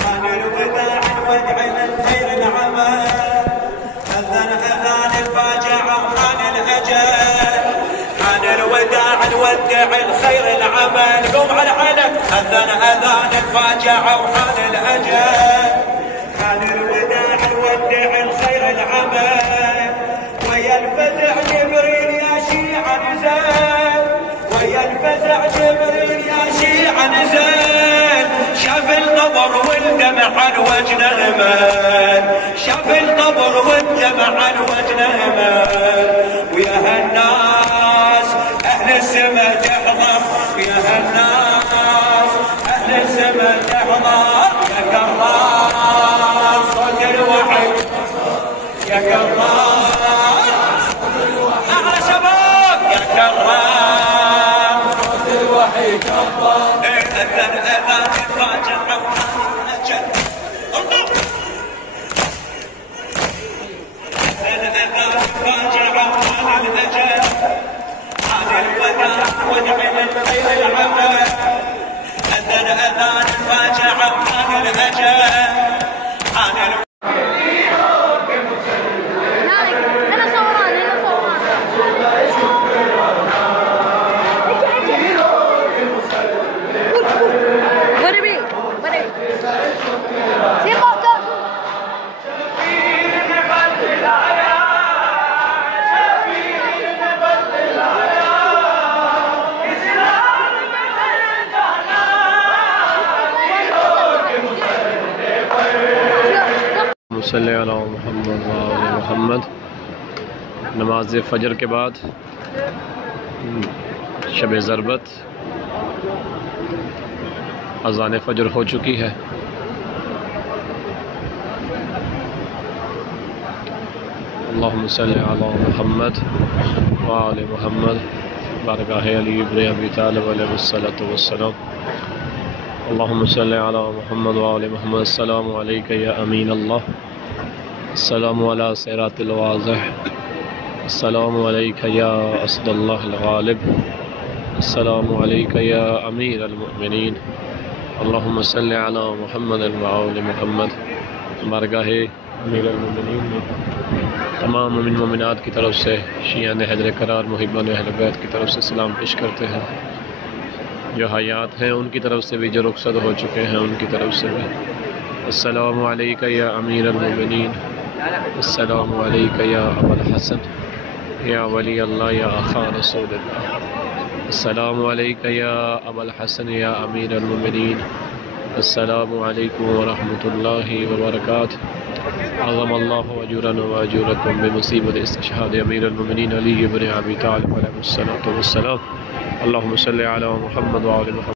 كان الوداع الودع من خير العمل، أذن أذان الفاجعة وحان الأجل. كان الوداع الودع الخير العمل، قوم على عينك. أذن أذان الفاجعة وحان الأجل. كان الوداع الودع الخير العمل، ويا الفزع جبريل يا شيعة نزل، ويا الفزع جبريل يا شيعة نزل. شاف القبر والدمع عن وجنه همل، شاف القبر والدمع عن وجنه همل. ويا هالناس أهل السما تحضر، ويا هالناس أهل السما تحضر. يا كرار صوت الوحي، يا كرار أعلى شباب، يا كرار صوت الوحي كرار. أذن أذان الفاجعة وحان الأجل، أذن أذان الفاجعة وحان الأجل. حان الوداع ودع من خير العمل، أذن أذان الفاجعة وحان الأجل. حان सल्ले अला मुहम्मद व आले मुहम्मद। नमाज फ़जर के बाद शब ज़रबत, अज़ान फ़जर हो चुकी है। अल्लाहुम्मा सल्ली अला मुहम्मद व आले मुहम्मद। बारगाह अली इब्न अबी तालिब अलैहिस्सलातु वस्सलाम। अल्लाहुम्मा सल्ली अला मुहम्मद व आले मुहम्मद। अस्सलामु अलैका या अमीन अल्लाह, अस्सलामु अला सिरातिल वाज़िह, अस्सलामु अलैका या असदल्लाहिल गालिब, अस्सलामु अलैका या अमीरल मुमिनीन। अल्लाहुम्मा सल्ली अला मुहम्मद व आले मुहम्मद। बारगाहे अमीरुल मोमिनीन में तमाम मोमिन मोमिनात की तरफ से, शियान हैदर करार मुहिब्बान अहले बैत की तरफ से सलाम पेश करते हैं। जो हयात हैं उनकी तरफ से भी, जो रुखसत हो चुके हैं उनकी तरफ से भी। अस्सलामु अलैका या अमीरुल मोमिनीन, अस्सलामु अलैका या अबुल हसन या वली अल्लाह या अखा रसूलल्लाह। अस्सलामु अलैका या अबुल हसन या अमीरुल मोमिनीन। अस्सलामु अलैकुम व रहमतुल्लाहि व बरकातुहू। अज़्ज़मल्लाहु अजरना व अजरकुम बिमुसीबत इस्तिशहाद अमीरुल मोमिनीन अली इब्न अबी तालिब अलैहिस्सलातु वस्सलाम। अल्लाहुम्मा सल्ली अला मुहम्मद व आले मुहम्मद।